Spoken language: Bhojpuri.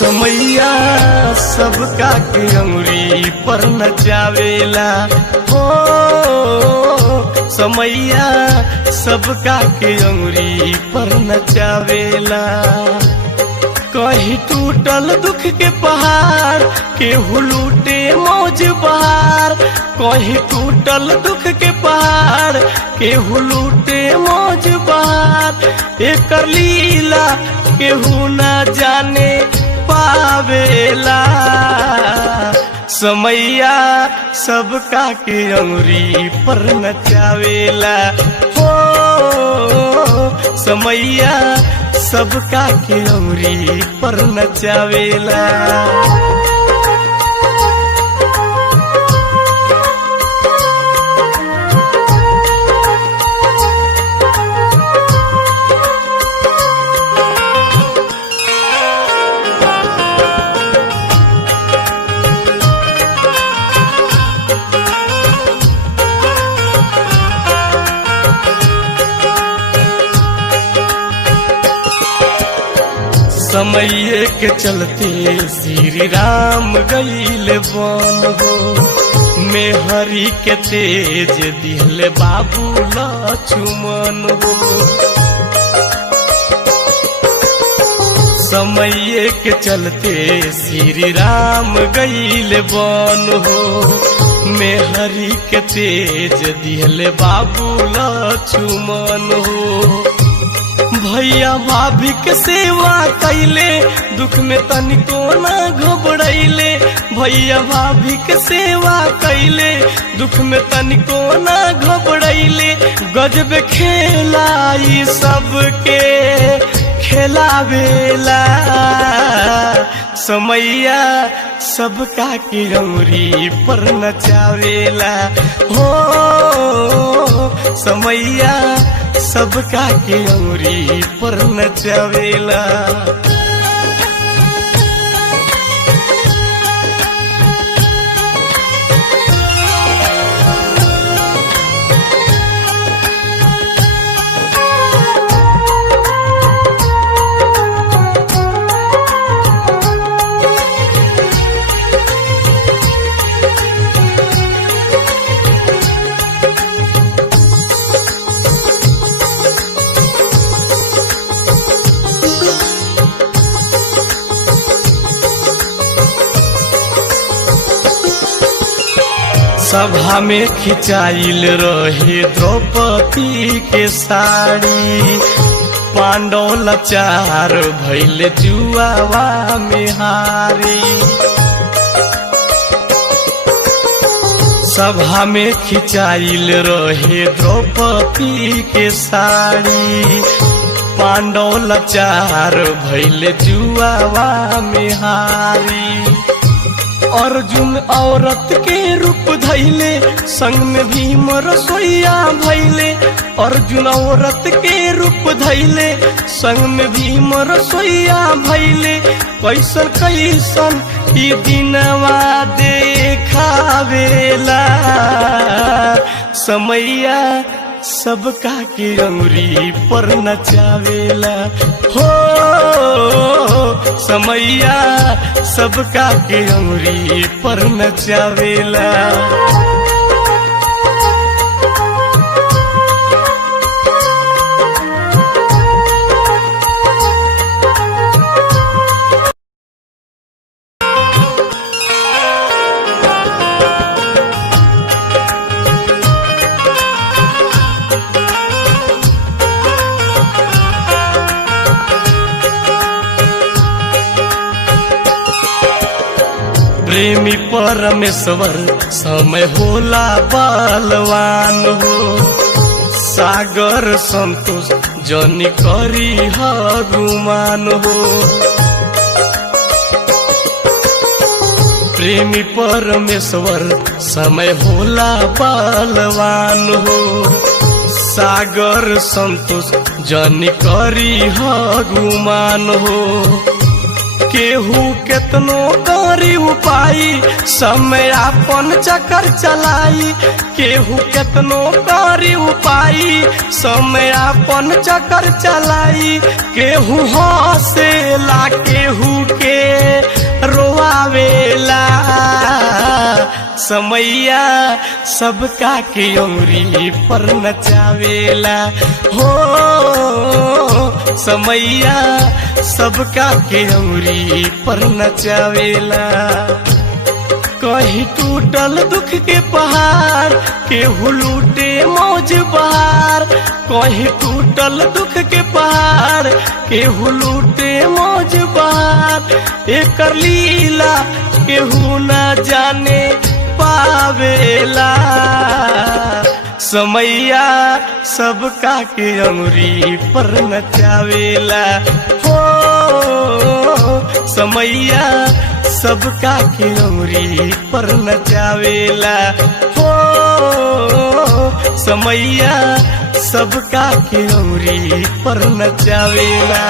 समैया सबका के अंगुरी पर नचावेला हो। समैया सबका के अंगुरी पर नचावेला। कहीं टूटल दुख के पहाड़ केहू लूटे मौज बहार। कहीं टूटल दुख के पहाड़ केहू लूटे मौज बहार। एकर लीला केहू न जाने पावेला। समैया सबका के अंगुरी पर नचावेला हो। समैया सबका के अंगुरी पर नचावेला। समय के चलते श्री राम गईले वन हो। मेहरी के तेज दिहले बाबू लक्ष्मण हो। समय के चलते श्री राम गईले वन हो। मेहरी के तेज दिहले बाबू लक्ष्मण हो। भैया भाभी के सेवा कैले दुख में तनिको न घबराइले। भैया भाभी के सेवा कैले दुख में तनिको न घबराइले। गजब खेलाई सबके खेलावेला। समैया सबका के अंगुरी पर नचावेला हो। समैया सबका के अंगुरी पर नचावेला। सभा में खिंचाइल रहे द्रौपदी के साड़ी। पांडव लाचार भइल जुआवा में हारी। सभा में खिंचाइल रहे द्रौपदी के साड़ी। पांडव लाचार भइल जुआवा में हारी। अर्जुन औरत के रूप धैले संग में भीम रसोईया भैले। अर्जुन औरत के रूप धैले संग में भीम रसोईया भैले। कैसन कैसन ई दिनवा देखावेला। समैया सबका के अंगुरी पर नचावेला हो। समैया सबका के अंगुरी पर नचावेला। प्रेमी परमेश्वर समय होला बलवान हो। सागर संतोष जनी करी हनुमान हो। प्रेमी परमेश्वर समय होला बलवान हो। सागर संतोष जनी करी हनुमान हो। केहू केतनो करी उपाय समय आपन चक्कर चलाई। केहू केतनो करी उपाय समय आपन चक्कर चलाई। केहू हंसेला केहू के रोआवेला समैया सबका के अंगुरी पर नचावेला हो समैया सबका के अंगुरी पर नचावेला। कहीं टूटल दुख के पहाड़ केहू लूटे मौज बहार। कहीं टूटल दुख के पहाड़ केहू लूटे मौज बहार। एकर लीला केहू न जाने पावेला समैया सबका के अंगुरी पर नचावेला हो समैया सबका के अंगुरी पर नचावेला हो समैया सबका के अंगुरी पर नचावेला।